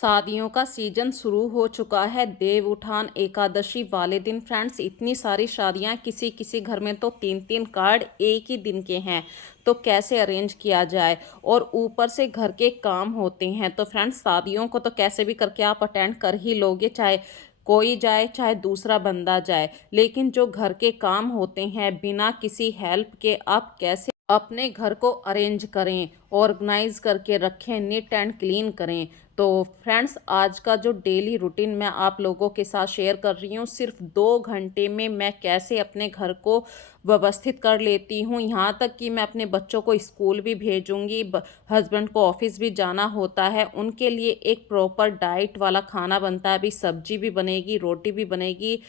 शादियों का सीजन शुरू हो चुका है। देव उठान एकादशी वाले दिन फ्रेंड्स इतनी सारी शादियां, किसी किसी घर में तो 3-3 कार्ड एक ही दिन के हैं। तो कैसे अरेंज किया जाए, और ऊपर से घर के काम होते हैं। तो फ्रेंड्स शादियों को तो कैसे भी करके आप अटेंड कर ही लोगे, चाहे कोई जाए चाहे दूसरा बंदा जाए। लेकिन जो घर के काम होते हैं, बिना किसी हेल्प के आप कैसे अपने घर को अरेंज करें, ऑर्गेनाइज करके रखें, नीट एंड क्लीन करें। तो फ्रेंड्स आज का जो डेली रूटीन मैं आप लोगों के साथ शेयर कर रही हूँ, सिर्फ 2 घंटे में मैं कैसे अपने घर को व्यवस्थित कर लेती हूँ। यहाँ तक कि मैं अपने बच्चों को स्कूल भी भेजूंगी, हस्बैंड को ऑफिस भी जाना होता है, उनके लिए एक प्रॉपर डाइट वाला खाना बनता है। अभी सब्जी भी बनेगी, रोटी भी बनेगी,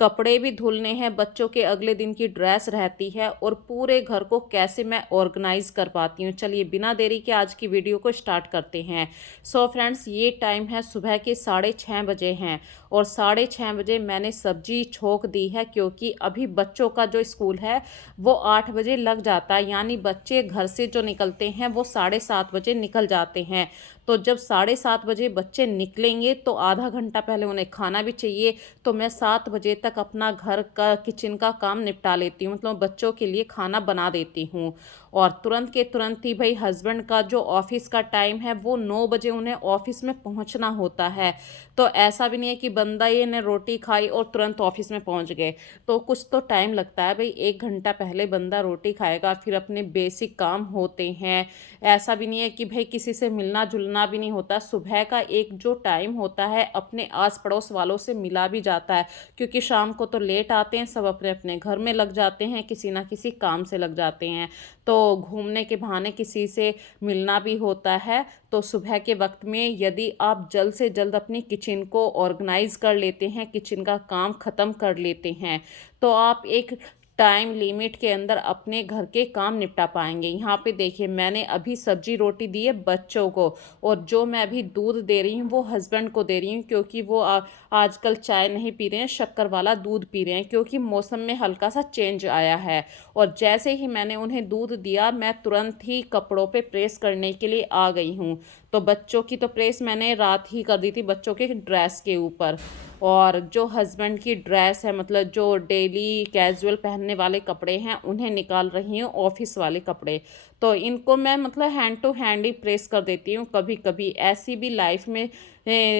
कपड़े भी धुलने हैं, बच्चों के अगले दिन की ड्रेस रहती है, और पूरे घर को कैसे मैं ऑर्गेनाइज कर पाती हूँ। चलिए बिना देरी के आज की वीडियो को स्टार्ट करते हैं। सो फ्रेंड्स ये टाइम है सुबह के 6:30 बजे हैं, और 6:30 बजे मैंने सब्जी छोक दी है, क्योंकि अभी बच्चों का जो स्कूल है वो 8 बजे लग जाता है। यानी बच्चे घर से जो निकलते हैं वो 7:30 बजे निकल जाते हैं। तो जब 7:30 बजे बच्चे निकलेंगे तो आधा घंटा पहले उन्हें खाना भी चाहिए। तो मैं 7 बजे तक अपना घर का किचन का काम निपटा लेती हूँ, मतलब बच्चों के लिए खाना बना देती हूँ। और तुरंत के तुरंत ही भाई हस्बैंड का जो ऑफिस का टाइम है वो 9 बजे उन्हें ऑफिस में पहुँचना होता है। तो ऐसा भी नहीं है कि बंदा ये ने रोटी खाई और तुरंत ऑफिस में पहुँच गए। तो कुछ तो टाइम लगता है भाई, 1 घंटा पहले बंदा रोटी खाएगा, फिर अपने बेसिक काम होते हैं। ऐसा भी नहीं है कि भाई किसी से मिलना जुलना भी नहीं होता। सुबह का एक जो टाइम होता है अपने आस पड़ोस वालों से मिला भी जाता है, क्योंकि शाम को तो लेट आते हैं, सब अपने अपने घर में लग जाते हैं, किसी ना किसी काम से लग जाते हैं। तो घूमने के बहाने किसी से मिलना भी होता है। तो सुबह के वक्त में यदि आप जल्द से जल्द अपनी किचन को ऑर्गेनाइज कर लेते हैं, किचन का काम ख़त्म कर लेते हैं, तो आप एक टाइम लिमिट के अंदर अपने घर के काम निपटा पाएंगे। यहाँ पे देखिए मैंने अभी सब्जी रोटी दी है बच्चों को, और जो मैं अभी दूध दे रही हूँ वो हस्बैंड को दे रही हूँ, क्योंकि वो आजकल चाय नहीं पी रहे हैं, शक्कर वाला दूध पी रहे हैं, क्योंकि मौसम में हल्का सा चेंज आया है। और जैसे ही मैंने उन्हें दूध दिया मैं तुरंत ही कपड़ों पे प्रेस करने के लिए आ गई हूँ। तो बच्चों की तो प्रेस मैंने रात ही कर दी थी, बच्चों के ड्रेस के ऊपर। और जो हस्बैंड की ड्रेस है, मतलब जो डेली कैजुअल पहनने वाले कपड़े हैं, उन्हें निकाल रही हूँ, ऑफिस वाले कपड़े। तो इनको मैं मतलब हैंड टू हैंड ही प्रेस कर देती हूँ। कभी कभी ऐसी भी लाइफ में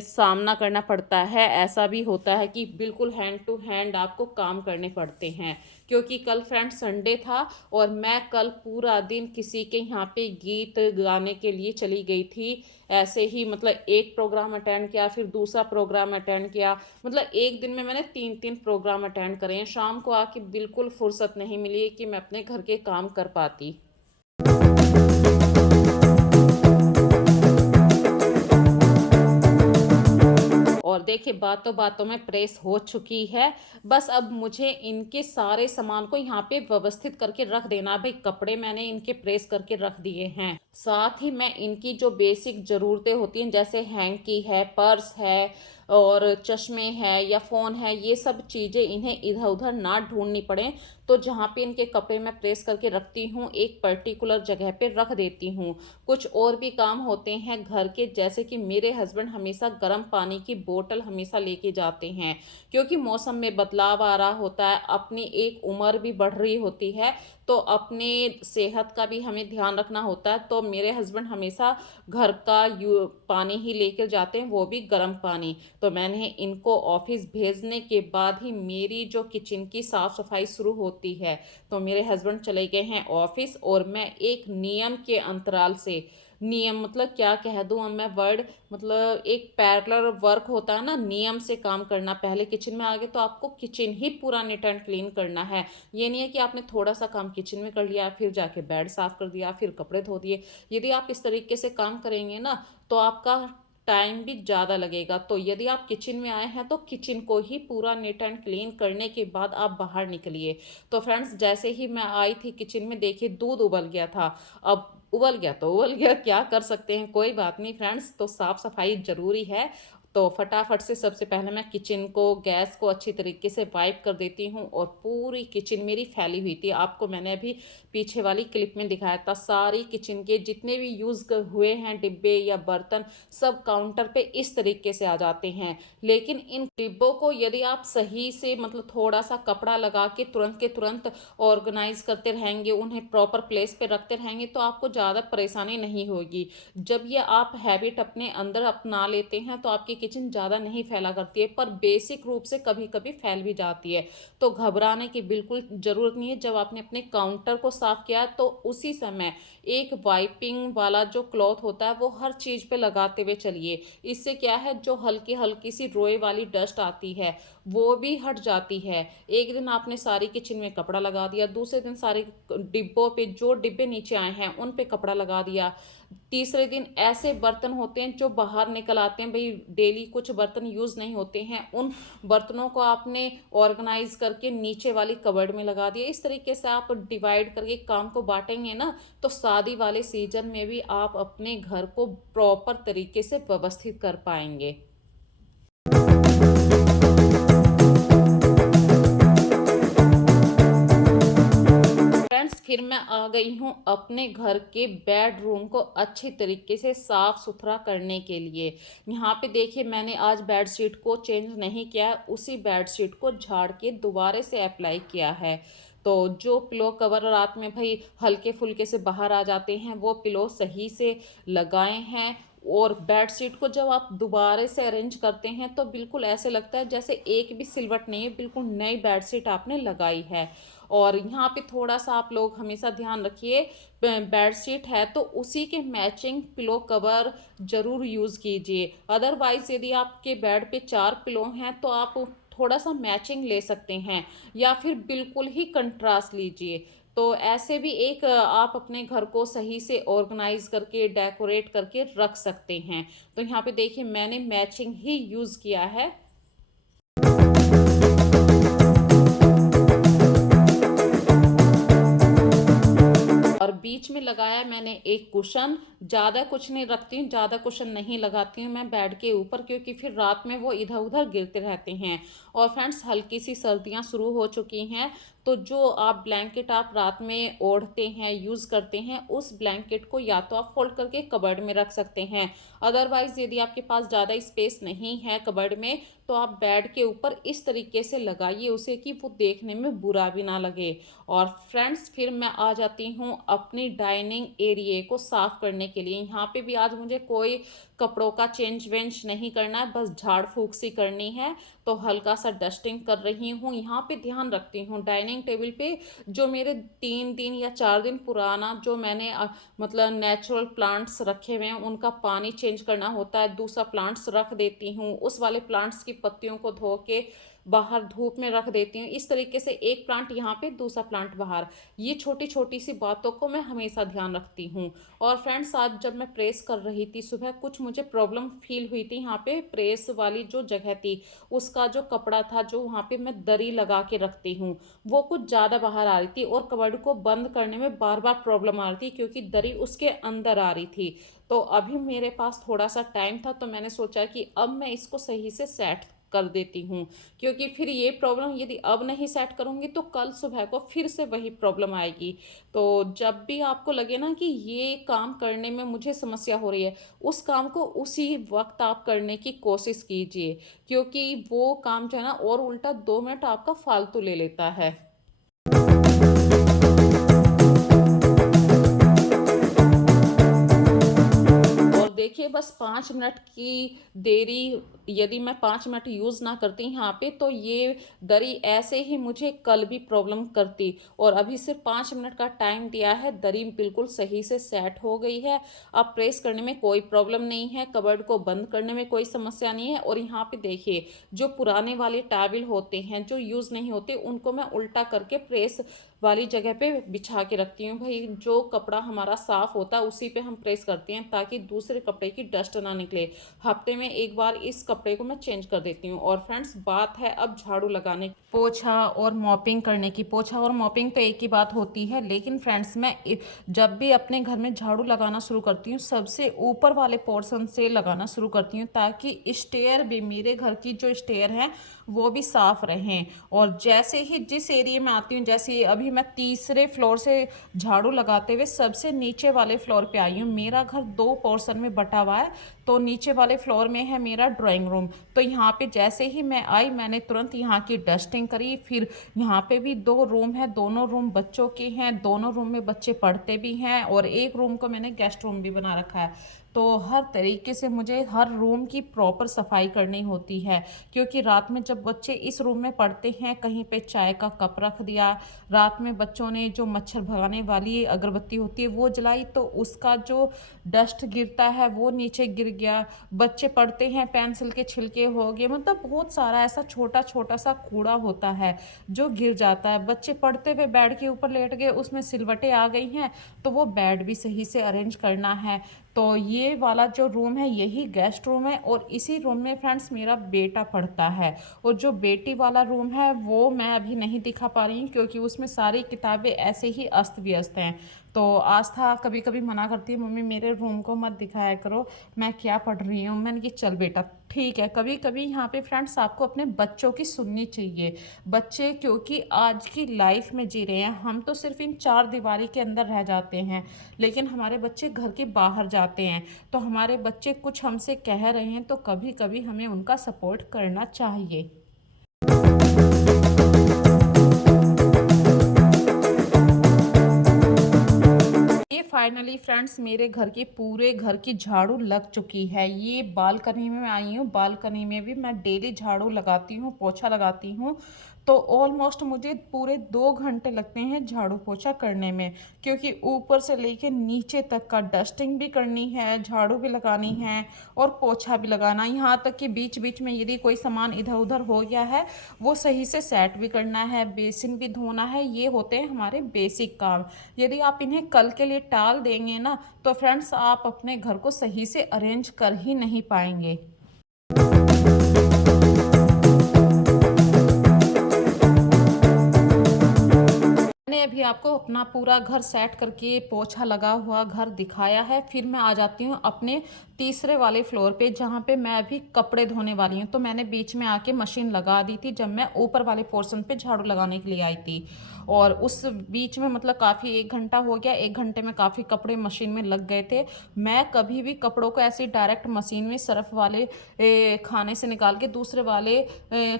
सामना करना पड़ता है, ऐसा भी होता है कि बिल्कुल हैंड टू हैंड आपको काम करने पड़ते हैं। क्योंकि कल फ्रेंड संडे था, और मैं कल पूरा दिन किसी के यहाँ पे गीत गाने के लिए चली गई थी। ऐसे ही मतलब एक प्रोग्राम अटेंड किया, फिर दूसरा प्रोग्राम अटेंड किया, मतलब एक दिन में मैंने 3-3 प्रोग्राम अटेंड करे हैं। शाम को आके बिल्कुल फुर्सत नहीं मिली कि मैं अपने घर के काम कर पाती। और देखिए बातों बातों में प्रेस हो चुकी है। बस अब मुझे इनके सारे सामान को यहाँ पे व्यवस्थित करके रख देना। भाई कपड़े मैंने इनके प्रेस करके रख दिए हैं, साथ ही मैं इनकी जो बेसिक ज़रूरतें होती हैं, जैसे हैंकी है, पर्स है, और चश्मे हैं या फ़ोन है, ये सब चीज़ें इन्हें इधर उधर ना ढूंढनी पड़े। तो जहाँ पे इनके कपड़े मैं प्रेस करके रखती हूँ, एक पर्टिकुलर जगह पे रख देती हूँ। कुछ और भी काम होते हैं घर के, जैसे कि मेरे हस्बैंड हमेशा गर्म पानी की बोतल हमेशा लेके जाते हैं, क्योंकि मौसम में बदलाव आ रहा होता है, अपनी एक उम्र भी बढ़ रही होती है, तो अपने सेहत का भी हमें ध्यान रखना होता है। तो मेरे हस्बैंड हमेशा घर का पानी ही लेकर जाते हैं, वो भी गर्म पानी। तो मैंने इनको ऑफिस भेजने के बाद ही मेरी जो किचन की साफ़ सफाई शुरू होती है। तो मेरे हस्बैंड चले गए हैं ऑफिस, और मैं एक नियम के अंतराल से, नियम मतलब क्या कह दूँ अब मैं वर्ड, मतलब एक पैरेलल वर्क होता है ना, नियम से काम करना। पहले किचन में आ गए तो आपको किचन ही पूरा नीट एंड क्लीन करना है। ये नहीं है कि आपने थोड़ा सा काम किचन में कर लिया, फिर जाके बेड साफ कर दिया, फिर कपड़े धो दिए। यदि आप इस तरीके से काम करेंगे ना, तो आपका टाइम भी ज़्यादा लगेगा। तो यदि आप किचन में आए हैं तो किचन को ही पूरा नीट एंड क्लीन करने के बाद आप बाहर निकलिए। तो फ्रेंड्स जैसे ही मैं आई थी किचन में, देखिए दूध उबल गया था। अब उबल गया तो उबल गया, क्या कर सकते हैं, कोई बात नहीं फ्रेंड्स। तो साफ-सफाई ज़रूरी है, तो फटाफट से सबसे पहले मैं किचन को, गैस को अच्छी तरीके से वाइप कर देती हूँ और पूरी किचन मेरी फैली हुई थी। आपको मैंने अभी पीछे वाली क्लिप में दिखाया था, सारी किचन के जितने भी यूज़ क हुए हैं डिब्बे या बर्तन, सब काउंटर पे इस तरीके से आ जाते हैं। लेकिन इन डिब्बों को यदि आप सही से मतलब थोड़ा-सा कपड़ा लगा के तुरंत के तुरंत ऑर्गेनाइज़ करते रहेंगे, उन्हें प्रॉपर प्लेस पे रखते रहेंगे, तो आपको ज़्यादा परेशानी नहीं होगी। जब ये आप हैबिट अपने अंदर अपना लेते हैं तो आपकी किचन ज़्यादा नहीं फैला करती है, पर बेसिक रूप से कभी-कभी फैल भी जाती है। तो घबराने की बिल्कुल ज़रूरत नहीं है। जब आपने अपने काउंटर को साफ़ किया तो उसी समय एक वाइपिंग वाला जो क्लॉथ होता है वो हर चीज़ पे लगाते हुए चलिए। इससे क्या है, जो हल्की-हल्की सी रोए वाली डस्ट आती है वो भी हट जाती है। एक दिन आपने सारी किचन में कपड़ा लगा दिया, दूसरे दिन सारे डिब्बों पे, जो डिब्बे नीचे आए हैं उन पे कपड़ा लगा दिया। तीसरे दिन ऐसे बर्तन होते हैं जो बाहर निकल आते हैं, भई डेली कुछ बर्तन यूज़ नहीं होते हैं, उन बर्तनों को आपने ऑर्गनाइज़ करके नीचे वाली कबर्ड में लगा दिया। इस तरीके से आप डिवाइड करके काम को बाँटेंगे ना, तो शादी वाले सीज़न में भी आप अपने घर को प्रॉपर तरीके से व्यवस्थित कर पाएँगे। फ्रेंड्स, फिर मैं आ गई हूँ अपने घर के बेडरूम को अच्छी तरीके से साफ सुथरा करने के लिए। यहाँ पे देखिए, मैंने आज बेडशीट को चेंज नहीं किया है, उसी बेडशीट को झाड़ के दोबारा से अप्लाई किया है। तो जो पिलो कवर रात में भाई हल्के फुल्के से बाहर आ जाते हैं वो पिलो सही से लगाए हैं। और बेडशीट को जब आप दोबारा से अरेंज करते हैं तो बिल्कुल ऐसे लगता है जैसे एक भी सिलवट नहीं है, बिल्कुल नई बेडशीट आपने लगाई है। और यहाँ पे थोड़ा-सा आप लोग हमेशा ध्यान रखिए, बेडशीट है तो उसी के मैचिंग पिलो कवर ज़रूर यूज़ कीजिए। अदरवाइज़ यदि आपके बेड पे 4 पिलो हैं तो आप थोड़ा-सा मैचिंग ले सकते हैं या फिर बिल्कुल ही कंट्रास्ट लीजिए। तो ऐसे भी एक आप अपने घर को सही से ऑर्गनाइज़ करके, डेकोरेट करके रख सकते हैं। तो यहाँ पे देखिए, मैंने मैचिंग ही यूज़ किया है। और बीच में लगाया मैंने एक कुशन। ज़्यादा कुछ नहीं रखती हूँ, ज़्यादा कुशन नहीं लगाती हूँ मैं बेड के ऊपर, क्योंकि फिर रात में वो इधर-उधर गिरते रहते हैं। और फ्रेंड्स, हल्की सी सर्दियाँ शुरू हो चुकी हैं, तो जो आप ब्लैंकेट आप रात में ओढ़ते हैं, यूज़ करते हैं, उस ब्लैंकेट को या तो आप फ़ोल्ड करके कबर्ड में रख सकते हैं। अदरवाइज़ यदि आपके पास ज़्यादा स्पेस नहीं है कबर्ड में, तो आप बेड के ऊपर इस तरीके से लगाइए उसे कि वो देखने में बुरा भी ना लगे। और फ्रेंड्स, फिर मैं आ जाती हूँ अपनी डाइनिंग एरिया को साफ़ करने के लिए। यहाँ पे भी आज मुझे कोई कपड़ों का चेंज वेंज नहीं करना है, बस झाड़ फूँक सी करनी है। तो हल्का सा डस्टिंग कर रही हूँ। यहाँ पे ध्यान रखती हूँ, डाइनिंग टेबल पे जो मेरे 3 दिन या 4 दिन पुराना जो मैंने मतलब नेचुरल प्लांट्स रखे हुए हैं उनका पानी चेंज करना होता है, दूसरा प्लांट्स रख देती हूँ। उस वाले प्लांट्स की पत्तियों को धो के बाहर धूप में रख देती हूँ। इस तरीके से एक प्लांट यहाँ पे, दूसरा प्लांट बाहर। ये छोटी-छोटी सी बातों को मैं हमेशा ध्यान रखती हूँ। और फ्रेंड्स, आज जब मैं प्रेस कर रही थी सुबह, कुछ मुझे प्रॉब्लम फ़ील हुई थी। यहाँ पे प्रेस वाली जो जगह थी, उसका जो कपड़ा था, जो वहाँ पे मैं दरी लगा के रखती हूँ, वो कुछ ज़्यादा बाहर आ रही थी और कबर्ड को बंद करने में बार-बार प्रॉब्लम आ रही थी क्योंकि दरी उसके अंदर आ रही थी। तो अभी मेरे पास थोड़ा-सा टाइम था, तो मैंने सोचा कि अब मैं इसको सही से सेट कर देती हूँ, क्योंकि फिर ये प्रॉब्लम यदि अब नहीं सेट करूँगी तो कल सुबह को फिर से वही प्रॉब्लम आएगी। तो जब भी आपको लगे ना कि ये काम करने में मुझे समस्या हो रही है, उस काम को उसी वक़्त आप करने की कोशिश कीजिए, क्योंकि वो काम जो है ना और उल्टा 2 मिनट आपका फालतू ले लेता है। और देखिए, बस 5 मिनट की देरी, यदि मैं 5 मिनट यूज़ ना करती यहाँ पे तो ये दरी ऐसे ही मुझे कल भी प्रॉब्लम करती। और अभी सिर्फ 5 मिनट का टाइम दिया है, दरी बिल्कुल सही से सेट हो गई है। अब प्रेस करने में कोई प्रॉब्लम नहीं है, कबर्ड को बंद करने में कोई समस्या नहीं है। और यहाँ पे देखिए, जो पुराने वाले टॉवल होते हैं जो यूज़ नहीं होते, उनको मैं उल्टा करके प्रेस वाली जगह पे बिछा के रखती हूँ। भाई जो कपड़ा हमारा साफ़ होता है उसी पे हम प्रेस करते हैं ताकि दूसरे कपड़े की डस्ट ना निकले। हफ्ते में एक बार इस कपड़े को मैं चेंज कर देती हूँ। और फ्रेंड्स बात है अब झाड़ू लगाने की, पोछा और मॉपिंग करने की। पोछा और मॉपिंग तो एक ही बात होती है, लेकिन फ्रेंड्स मैं जब भी अपने घर में झाड़ू लगाना शुरू करती हूँ सबसे ऊपर वाले पोर्शन से लगाना शुरू करती हूँ ताकि स्टेयर भी, मेरे घर की जो स्टेयर है वो भी साफ रहें। और जैसे ही जिस एरिया में आती हूँ, जैसे अभी मैं तीसरे फ्लोर से झाड़ू लगाते हुए सबसे नीचे वाले फ्लोर पे आई हूँ। मेरा घर 2 पोर्शन में बटा हुआ है, तो नीचे वाले फ्लोर में है मेरा ड्राइंग रूम। तो यहाँ पे जैसे ही मैं आई मैंने तुरंत यहाँ की डस्टिंग करी। फिर यहाँ पे भी 2 रूम है, दोनों रूम बच्चों के हैं, दोनों रूम में बच्चे पढ़ते भी हैं और एक रूम को मैंने गेस्ट रूम भी बना रखा है। तो हर तरीके से मुझे हर रूम की प्रॉपर सफाई करनी होती है, क्योंकि रात में जब बच्चे इस रूम में पढ़ते हैं कहीं पे चाय का कप रख दिया, रात में बच्चों ने जो मच्छर भगाने वाली अगरबत्ती होती है वो जलाई तो उसका जो डस्ट गिरता है वो नीचे गिर गया, बच्चे पढ़ते हैं पेंसिल के छिलके हो गए, मतलब बहुत सारा ऐसा छोटा छोटा सा कूड़ा होता है जो गिर जाता है। बच्चे पढ़ते हुए बेड के ऊपर लेट गए, उसमें सिलवटें आ गई हैं, तो वो बेड भी सही से अरेंज करना है। तो ये वाला जो रूम है यही गेस्ट रूम है और इसी रूम में फ्रेंड्स मेरा बेटा पढ़ता है। और जो बेटी वाला रूम है वो मैं अभी नहीं दिखा पा रही हूँ क्योंकि उसमें सारी किताबें ऐसे ही अस्त व्यस्त हैं। तो आस्था कभी कभी मना करती है, मम्मी मेरे रूम को मत दिखाया करो, मैं क्या पढ़ रही हूँ। मैंने कि चल बेटा ठीक है। कभी कभी यहाँ पे फ्रेंड्स आपको अपने बच्चों की सुननी चाहिए। बच्चे क्योंकि आज की लाइफ में जी रहे हैं, हम तो सिर्फ इन 4 दीवारी के अंदर रह जाते हैं, लेकिन हमारे बच्चे घर के बाहर जाते हैं। तो हमारे बच्चे कुछ हमसे कह रहे हैं तो कभी कभी हमें उनका सपोर्ट करना चाहिए। ये फाइनली फ्रेंड्स मेरे घर की पूरे घर की झाड़ू लग चुकी है। ये बालकनी में आई हूँ, बालकनी में भी मैं डेली झाड़ू लगाती हूँ, पोछा लगाती हूँ। तो ऑलमोस्ट मुझे पूरे 2 घंटे लगते हैं झाड़ू पोछा करने में, क्योंकि ऊपर से लेके नीचे तक का डस्टिंग भी करनी है, झाड़ू भी लगानी है और पोछा भी लगाना। यहाँ तक कि बीच बीच में यदि कोई सामान इधर उधर हो गया है वो सही से सेट भी करना है, बेसिन भी धोना है। ये होते हैं हमारे बेसिक काम। यदि आप इन्हें कल के लिए टाल देंगे ना तो फ्रेंड्स आप अपने घर को सही से अरेंज कर ही नहीं पाएंगे। मैंने अभी आपको अपना पूरा घर सेट करके पोछा लगा हुआ घर दिखाया है। फिर मैं आ जाती हूँ अपने तीसरे वाले फ्लोर पे जहाँ पे मैं अभी कपड़े धोने वाली हूँ। तो मैंने बीच में आके मशीन लगा दी थी जब मैं ऊपर वाले पोर्शन पे झाड़ू लगाने के लिए आई थी। और उस बीच में मतलब काफ़ी 1 घंटा हो गया, 1 घंटे में काफ़ी कपड़े मशीन में लग गए थे। मैं कभी भी कपड़ों को ऐसे डायरेक्ट मशीन में सर्फ वाले खाने से निकाल के दूसरे वाले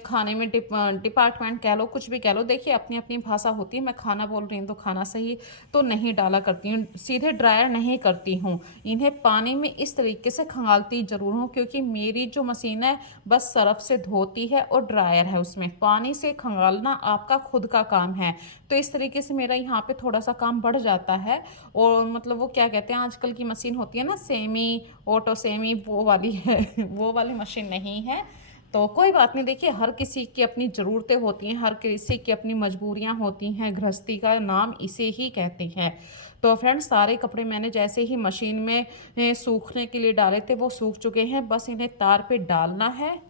खाने में डिपार्टमेंट कह लो, कुछ भी कह लो, देखिए अपनी अपनी भाषा होती है। मैं खाना बोल रही हूँ तो खाना सही तो नहीं डाला करती हूँ, सीधे ड्रायर नहीं करती हूँ। इन्हें पानी में इस तरीके से खंगालती ज़रूर हूँ क्योंकि मेरी जो मशीन है बस सर्फ से धोती है और ड्रायर है, उसमें पानी से खंगालना आपका खुद का काम है। तो इस तरीके से मेरा यहाँ पे थोड़ा सा काम बढ़ जाता है। और मतलब वो क्या कहते हैं आजकल की मशीन होती है ना सेमी ऑटो सेमी, वो वाली है वो वाली मशीन नहीं है। तो कोई बात नहीं, देखिए हर किसी की अपनी ज़रूरतें होती हैं, हर किसी की अपनी मजबूरियां होती हैं, गृहस्थी का नाम इसे ही कहते हैं। तो फ्रेंड्स सारे कपड़े मैंने जैसे ही मशीन में सूखने के लिए डाले थे वो सूख चुके हैं, बस इन्हें तार पे डालना है।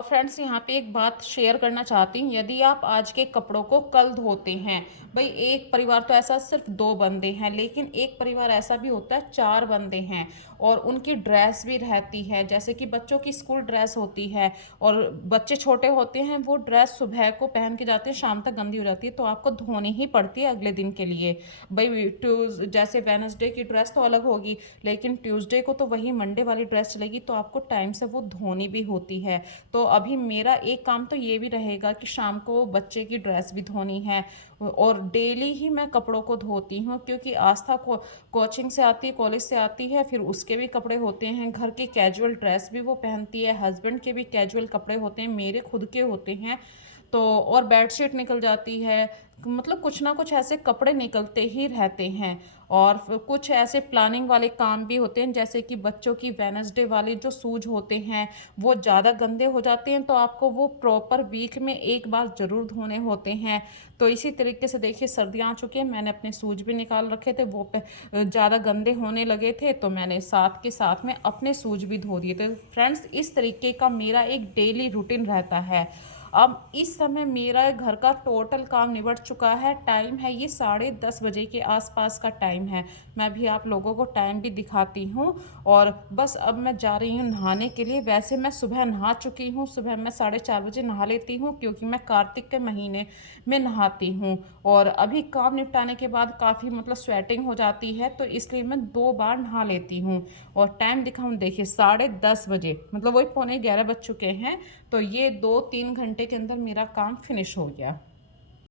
फ्रेंड्स यहाँ पे एक बात शेयर करना चाहती हूँ, यदि आप आज के कपड़ों को कल धोते हैं, भाई एक परिवार तो ऐसा सिर्फ 2 बंदे हैं, लेकिन एक परिवार ऐसा भी होता है 4 बंदे हैं और उनकी ड्रेस भी रहती है, जैसे कि बच्चों की स्कूल ड्रेस होती है और बच्चे छोटे होते हैं, वो ड्रेस सुबह को पहन के जाते हैं, शाम तक गंदी हो जाती है, तो आपको धोनी ही पड़ती है अगले दिन के लिए। भाई जैसे वेनसडे की ड्रेस तो अलग होगी, लेकिन ट्यूसडे को तो वही मंडे वाली ड्रेस चलेगी, तो आपको टाइम से वो धोनी भी होती है। तो अभी मेरा एक काम तो ये भी रहेगा कि शाम को बच्चे की ड्रेस भी धोनी है और डेली ही मैं कपड़ों को धोती हूँ, क्योंकि आस्था को कोचिंग से आती है, कॉलेज से आती है, फिर उसके भी कपड़े होते हैं, घर की कैजुअल ड्रेस भी वो पहनती है, हस्बैंड के भी कैजुअल कपड़े होते हैं, मेरे खुद के होते हैं। तो और बेडशीट निकल जाती है, मतलब कुछ ना कुछ ऐसे कपड़े निकलते ही रहते हैं। और कुछ ऐसे प्लानिंग वाले काम भी होते हैं, जैसे कि बच्चों की वेडनेसडे वाले जो शूज होते हैं वो ज़्यादा गंदे हो जाते हैं, तो आपको वो प्रॉपर वीक में एक बार ज़रूर धोने होते हैं। तो इसी तरीके से देखिए सर्दियाँ आ चुकी हैं, मैंने अपने शूज भी निकाल रखे थे, वो ज़्यादा गंदे होने लगे थे, तो मैंने साथ के साथ में अपने शूज भी धो दिए थे। फ्रेंड्स, इस तरीके का मेरा एक डेली रूटीन रहता है। अब इस समय मेरा घर का टोटल काम निबट चुका है। टाइम है ये 10:30 बजे के आसपास का टाइम है। मैं भी आप लोगों को टाइम भी दिखाती हूँ। और बस अब मैं जा रही हूँ नहाने के लिए। वैसे मैं सुबह नहा चुकी हूँ, सुबह मैं 4:30 बजे नहा लेती हूँ, क्योंकि मैं कार्तिक के महीने में नहाती हूँ। और अभी काम निपटाने के बाद काफ़ी मतलब स्वेटिंग हो जाती है, तो इसलिए मैं 2 बार नहा लेती हूँ। और टाइम दिखाऊँ, देखिए 10:30 बजे, मतलब वही 11:15 बज चुके हैं। तो ये 2-3 घंटे के अंदर मेरा काम फिनिश हो गया।